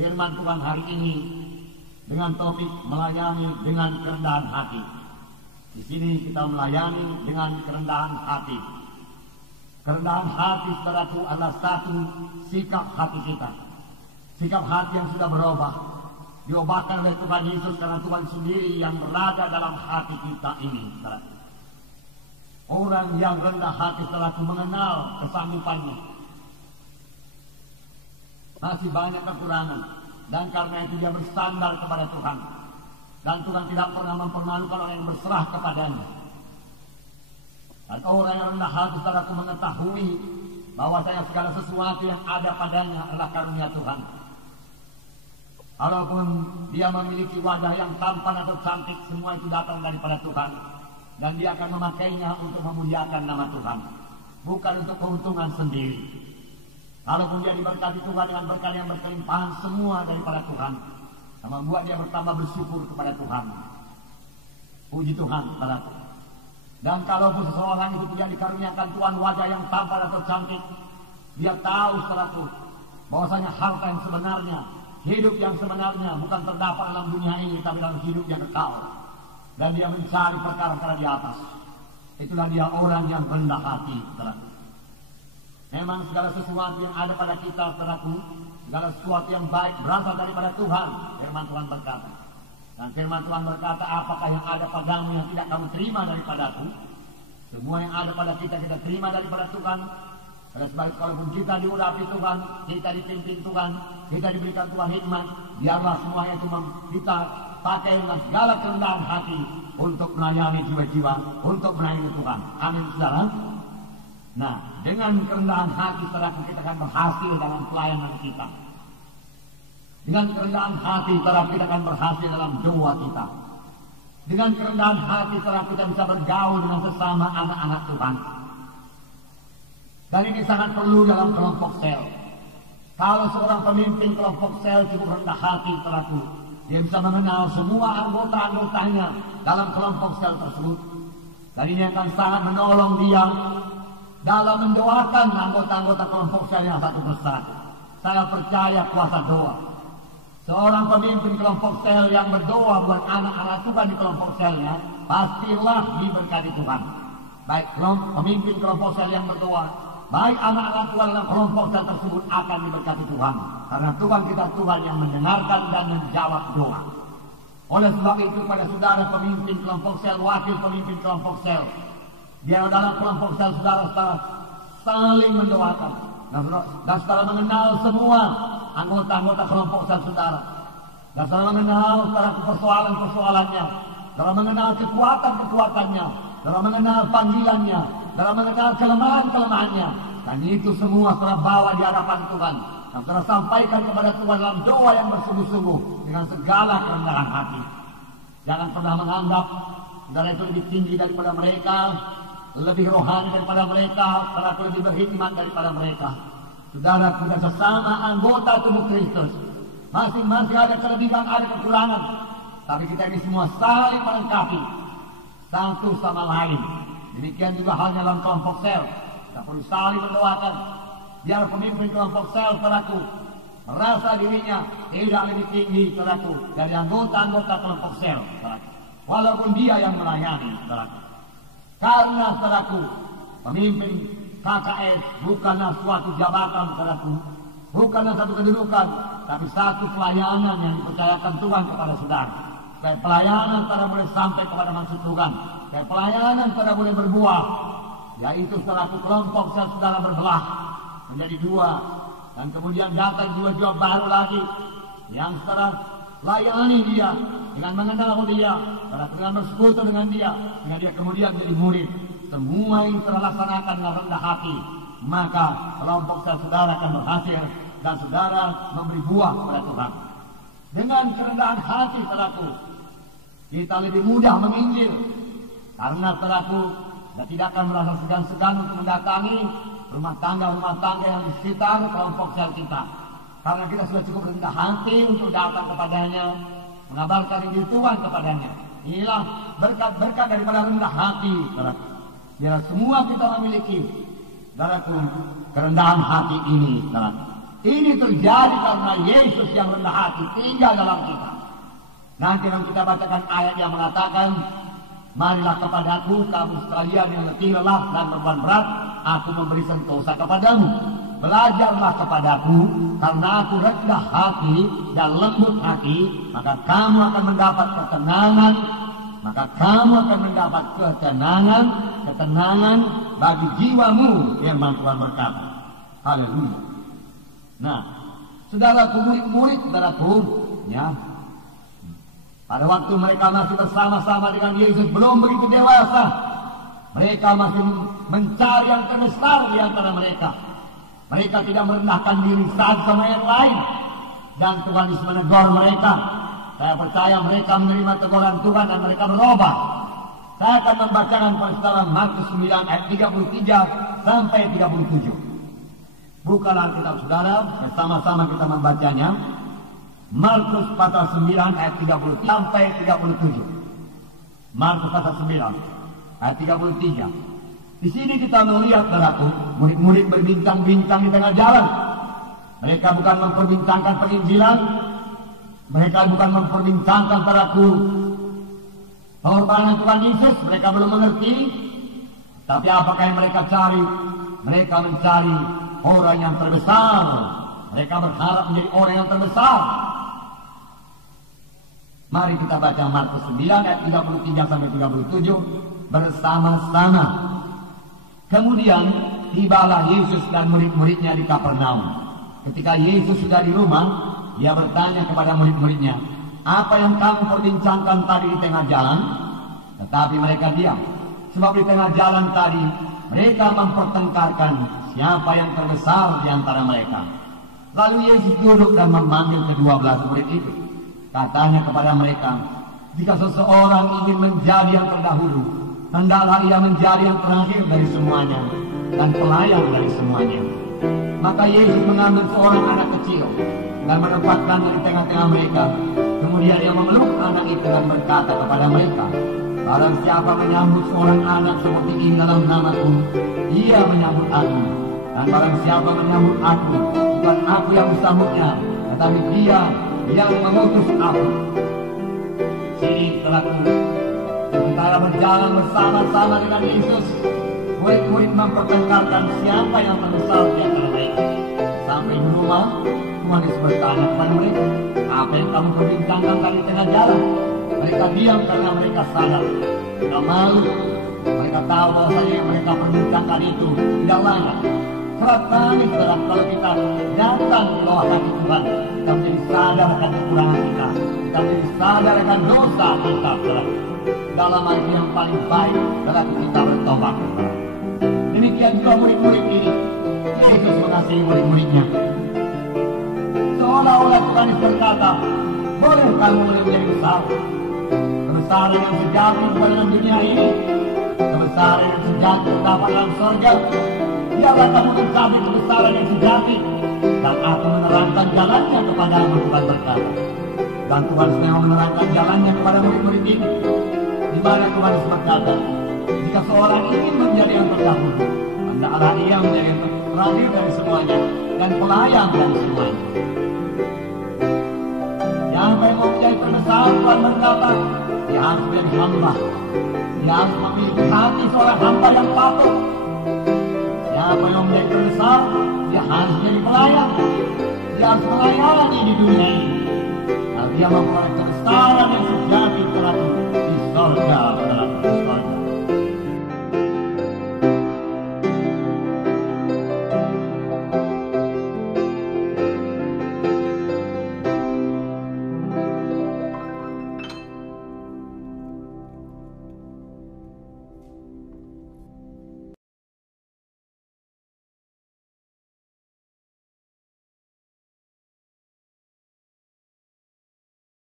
firman Tuhan hari ini dengan topik melayani dengan kerendahan hati. Di sini kita melayani dengan kerendahan hati. Kerendahan hati, saudaraku, adalah satu sikap hati kita. Sikap hati yang sudah berubah, diubahkan oleh Tuhan Yesus karena Tuhan sendiri yang berada dalam hati kita ini, saudaraku. Orang yang rendah hati, saudaraku, mengenal kesanggupannya. Masih banyak kekurangan, dan karena itu dia bersandar kepada Tuhan. Dan Tuhan tidak pernah mempermalukan orang yang berserah kepadanya. Dan orang yang rendah hati, saudaraku, mengetahui bahwasanya segala sesuatu yang ada padanya adalah karunia Tuhan. Walaupun dia memiliki wajah yang tampan atau cantik, semua itu datang daripada Tuhan. Dan dia akan memakainya untuk memuliakan nama Tuhan, bukan untuk keuntungan sendiri. Walaupun dia diberkati Tuhan dengan berkat yang berkelimpahan, semua daripada Tuhan, yang membuat dia bertambah bersyukur kepada Tuhan. Puji Tuhan, saudaraku. Dan kalaupun seseorang itu tidak dikaruniakan Tuhan wajah yang tampan atau cantik, dia tahu, saudaraku, bahwasanya harta yang sebenarnya, hidup yang sebenarnya bukan terdapat dalam dunia ini, tapi dalam hidup yang kekal. Dan dia mencari perkara-perkara di atas. Itulah dia orang yang rendah hati, saudaraku. Memang segala sesuatu yang ada pada kita, saudaraku, segala sesuatu yang baik berasal daripada Tuhan. Firman Tuhan berkata. Dan firman Tuhan berkata, apakah yang ada padamu yang tidak kamu terima daripadaku? Semua yang ada pada kita, kita terima daripada Tuhan. Pada sebalik, kalaupun kita diurapi Tuhan, kita dipimpin Tuhan, kita diberikan Tuhan hikmat, biarlah semuanya itu kita pakai dengan segala kerendahan hati untuk melayani jiwa-jiwa, untuk melayani Tuhan. Amin, saudara. Nah, dengan kerendahan hati, saudara, kita akan berhasil dalam pelayanan kita. Dengan kerendahan hati, saudara, kita akan berhasil dalam doa kita. Dengan kerendahan hati, saudara, kita bisa bergaul dengan sesama anak-anak Tuhan. Dan ini sangat perlu dalam kelompok sel. Kalau seorang pemimpin kelompok sel cukup rendah hati, saudaraku, dia bisa mengenal semua anggota-anggotanya dalam kelompok sel tersebut. Dan ini akan sangat menolong dia dalam mendoakan anggota-anggota kelompok sel yang satu persatu. Saya percaya kuasa doa. Seorang pemimpin kelompok sel yang berdoa buat anak-anak Tuhan di kelompok selnya, pastilah diberkati Tuhan. Baik pemimpin kelompok sel yang berdoa, baik anak-anak Tuhan dalam kelompok sel tersebut akan diberkati Tuhan. Karena Tuhan kita Tuhan yang mendengarkan dan menjawab doa. Oleh sebab itu, pada saudara pemimpin kelompok sel, wakil pemimpin kelompok sel, biar dalam kelompok sel saudara-saudara saling mendoakan. Dan saudara mengenal semua anggota-anggota kelompok sel saudara. Dan saudara mengenal saudara persoalan-persoalannya. Saudara mengenal kekuatan-kekuatannya. Saudara mengenal panggilannya. Saudara mengenal kelemahan-kelemahannya. Dan itu semua saudara bawa di hadapan Tuhan. Dan saudara sampaikan kepada Tuhan dalam doa yang bersungguh-sungguh dengan segala kerendahan hati. Jangan pernah menganggap saudara itu lebih tinggi daripada mereka, lebih rohani daripada mereka, saudara lebih berhikmat daripada mereka. Saudara, kita sesama anggota tubuh Kristus, masing-masing ada kelebihan, ada kekurangan, tapi kita ini semua saling melengkapi satu sama lain. Demikian juga halnya dalam kelompok sel, kita perlu saling mendoakan. Biar pemimpin kelompok sel, saudaraku, merasa dirinya tidak lebih tinggi, saudaraku, dari anggota-anggota kelompok sel, saudaraku. Walaupun dia yang melayani, saudaraku. Karena, saudaraku, pemimpin KKS bukanlah suatu jabatan, saudaraku, bukanlah satu kedudukan, tapi satu pelayanan yang dipercayakan Tuhan kepada saudara. Supaya pelayanan saudara boleh sampai kepada maksud Tuhan, supaya pelayanan saudara boleh berbuah, yaitu saudaraku kelompok sel saudara berbelah menjadi dua, dan kemudian datang jiwa-jiwa baru lagi yang saudara layani dia dengan mengenal dia, saudara dengan bersekutu dengan dia, sehingga dia kemudian menjadi murid. Semua yang terlaksanakan dengan rendah hati, maka kelompok saudara akan berhasil dan saudara memberi buah kepada Tuhan. Dengan kerendahan hati, saudaraku, kita lebih mudah menginjil, karena saudaraku, kita tidak akan merasa segan-segan untuk mendatangi rumah tangga yang di sekitar kelompok sel kita, karena kita sudah cukup rendah hati untuk datang kepadanya, mengabarkan Injil Tuhan kepadanya. Inilah berkat-berkat daripada rendah hati, saudaraku. Biar semua kita memiliki, saudaraku, kerendahan hati ini, saudaraku. Ini terjadi karena Yesus yang rendah hati tinggal dalam kita. Nanti akan kita bacakan ayat yang mengatakan, marilah kepadaku kamu sekalian yang letih lelah dan beban berat, aku memberi sentosa kepadamu. Belajarlah kepadaku, karena aku rendah hati dan lembut hati, maka kamu akan mendapat ketenangan. Maka kamu akan mendapat ketenangan bagi jiwamu, firman Tuhan berkata. Haleluya. Nah, saudaraku, murid-murid, saudaraku, ya, pada waktu mereka masih bersama-sama dengan Yesus belum begitu dewasa. Mereka masih mencari yang terbesar di antara mereka. Mereka tidak merendahkan diri satu sama yang lain. Dan Tuhan Yesus menegur mereka. Saya percaya mereka menerima teguran Tuhan dan mereka berubah. Saya akan membacakan pada saudara Markus 9 ayat 33 sampai 37. Bukalah Alkitab saudara, bersama-sama kita membacanya. Markus pasal 9 ayat 30 sampai 37. Markus pasal 9 ayat 33. Di sini kita melihat, saudaraku, murid-murid berbincang-bincang di tengah jalan. Mereka bukan memperbincangkan penginjilan, mereka bukan memperbincangkan, saudaraku, pengorbanan Tuhan Yesus. Mereka belum mengerti. Tapi apakah yang mereka cari? Mereka mencari orang yang terbesar. Mereka berharap menjadi orang yang terbesar. Mari kita baca Markus 9 ayat 33 sampai 37 bersama-sama. Kemudian tibalah Yesus dan murid-muridnya di Kapernaum. Ketika Yesus sudah di rumah, dia bertanya kepada murid-muridnya, apa yang kamu perbincangkan tadi di tengah jalan? Tetapi mereka diam. Sebab di tengah jalan tadi mereka mempertengkarkan siapa yang terbesar di antara mereka. Lalu Yesus duduk dan memanggil ke-12 murid itu. Katanya kepada mereka, jika seseorang ingin menjadi yang terdahulu, hendaklah ia menjadi yang terakhir dari semuanya dan pelayan dari semuanya. Maka Yesus mengambil seorang anak kecil dan menempatkannya di tengah-tengah mereka. Kemudian ia memeluk anak itu dan berkata kepada mereka, barang siapa menyambut seorang anak seperti ini dalam namaku, ia menyambut aku. Dan barang siapa menyambut aku, bukan aku yang disambutnya, tetapi dia yang mengutus aku. Sini telah sementara berjalan bersama-sama dengan Yesus, murid-murid mempertengkarkan siapa yang terbesar di antara mereka. Sampai di rumah, Tuhan Yesus bertanya kepada mereka, apa yang kamu perbincangkan tadi tengah jalan? Mereka diam karena mereka sadar, tidak malu. Mereka tahu bahwasanya yang mereka perbincangkan itu tidak layak. Surat tangis dalam kalau kita datang di bawah kaki Tuhan, kita menjadi sadar akan kekurangan kita menjadi sadar akan dosa kita. Dalam hal yang paling baik adalah kita bertobat. Demikian juga murid-murid ini, Yesus mengasihi murid-muridnya. Seolah-olah Tuhan berkata, boleh kamu menjadi besar. Kebesaran yang sejati dalam dunia ini, kebesaran yang sejati terdapat dalam surga. Biarlah kamu mencapai kebesaran yang sejati, dan aku menerangkan jalannya kepadamu, Tuhan berkata. Dan Tuhan sedang menerangkan jalannya kepada murid-murid ini. Di mana Tuhan berkata, jika seorang ingin menjadi yang terdahulu, hendaklah ia menjadi yang terakhir dari semuanya dan pelayan dari semuanya. Yang mau menjadi terbesar, Tuhan berkata, dia harus menjadi hamba. Dia harus memiliki hati seorang hamba yang patuh. Siapa yang menjadi terbesar, dia harus menjadi pelayan. Dia harus melayani di dunia ini. Kalau dia memperoleh